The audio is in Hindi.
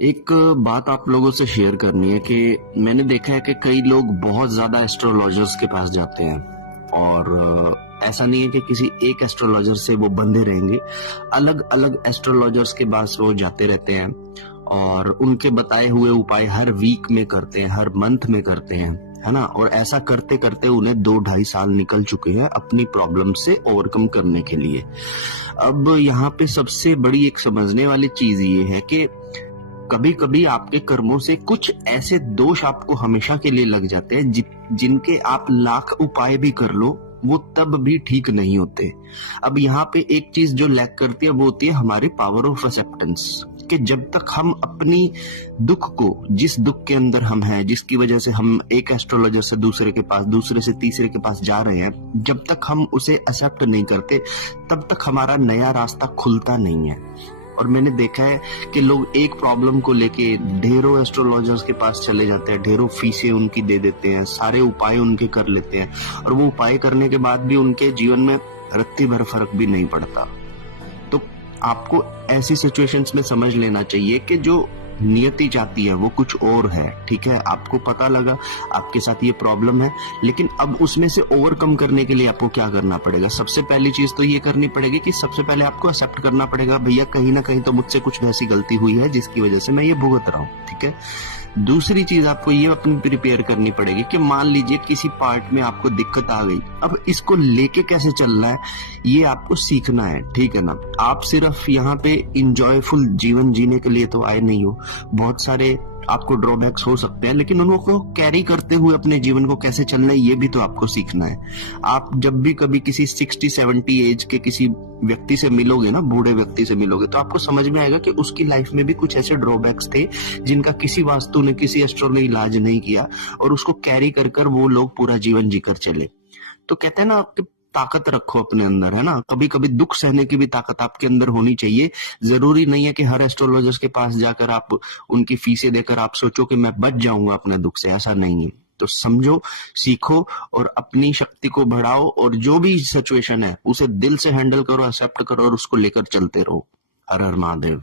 एक बात आप लोगों से शेयर करनी है कि मैंने देखा है कि कई लोग बहुत ज्यादा एस्ट्रोलॉजर्स के पास जाते हैं और ऐसा नहीं है कि किसी एक एस्ट्रोलॉजर से वो बंधे रहेंगे। अलग अलग एस्ट्रोलॉजर्स के पास वो जाते रहते हैं और उनके बताए हुए उपाय हर वीक में करते हैं, हर मंथ में करते हैं, है ना। और ऐसा करते करते उन्हें 2-2.5 साल निकल चुके हैं अपनी प्रॉब्लम से ओवरकम करने के लिए। अब यहाँ पे सबसे बड़ी एक समझने वाली चीज ये है कि कभी कभी आपके कर्मों से कुछ ऐसे दोष आपको हमेशा के लिए लग जाते हैं जिनके आप लाख उपाय भी कर लो वो तब भी ठीक नहीं होते। अब यहाँ पे एक चीज जो लैक करती है वो होती है हमारी पावर ऑफ एक्सेप्टेंस, कि जब तक हम अपनी दुख को, जिस दुख के अंदर हम हैं, जिसकी वजह से हम एक एस्ट्रोलॉजर से दूसरे के पास, दूसरे से तीसरे के पास जा रहे हैं, जब तक हम उसे एक्सेप्ट नहीं करते तब तक हमारा नया रास्ता खुलता नहीं है। और मैंने देखा है कि लोग एक प्रॉब्लम को लेके ढेरों एस्ट्रोलॉजर्स के पास चले जाते हैं, ढेरों फीसें उनकी दे देते हैं, सारे उपाय उनके कर लेते हैं और वो उपाय करने के बाद भी उनके जीवन में रत्ती भर फर्क भी नहीं पड़ता। तो आपको ऐसी सिचुएशंस में समझ लेना चाहिए कि जो नियति चाहती है वो कुछ और है। ठीक है, आपको पता लगा आपके साथ ये प्रॉब्लम है, लेकिन अब उसमें से ओवरकम करने के लिए आपको क्या करना पड़ेगा? सबसे पहली चीज तो ये करनी पड़ेगी कि सबसे पहले आपको एक्सेप्ट करना पड़ेगा, भैया कहीं ना कहीं तो मुझसे कुछ वैसी गलती हुई है जिसकी वजह से मैं ये भुगत रहा हूँ। ठीक है, दूसरी चीज आपको ये अपनी प्रिपेयर करनी पड़ेगी कि मान लीजिए किसी पार्ट में आपको दिक्कत आ गई, अब इसको लेके कैसे चलना है ये आपको सीखना है। ठीक है ना, आप सिर्फ यहाँ पे इंजॉयफुल जीवन जीने के लिए तो आए नहीं हो। बहुत सारे आपको ड्रॉबैक्स हो सकते हैं, लेकिन उनको कैरी करते हुए अपने जीवन को कैसे चलना है ये भी तो आपको सीखना है। आप जब भी कभी किसी 60-70 एज के किसी व्यक्ति से मिलोगे ना, बूढ़े व्यक्ति से मिलोगे, तो आपको समझ में आएगा कि उसकी लाइफ में भी कुछ ऐसे ड्रॉबैक्स थे जिनका किसी वास्तु ने, किसी एस्ट्रो ने इलाज नहीं किया और उसको कैरी कर कर वो लोग पूरा जीवन जीकर चले। तो कहते हैं ना, आपके ताकत रखो अपने अंदर, है ना। कभी कभी दुख सहने की भी ताकत आपके अंदर होनी चाहिए। जरूरी नहीं है कि हर एस्ट्रोलॉजर्स के पास जाकर आप उनकी फीसें देकर आप सोचो कि मैं बच जाऊंगा अपने दुख से, ऐसा नहीं है। तो समझो, सीखो और अपनी शक्ति को बढ़ाओ और जो भी सिचुएशन है उसे दिल से हैंडल करो, एक्सेप्ट करो और उसको लेकर चलते रहो। हर हर महादेव।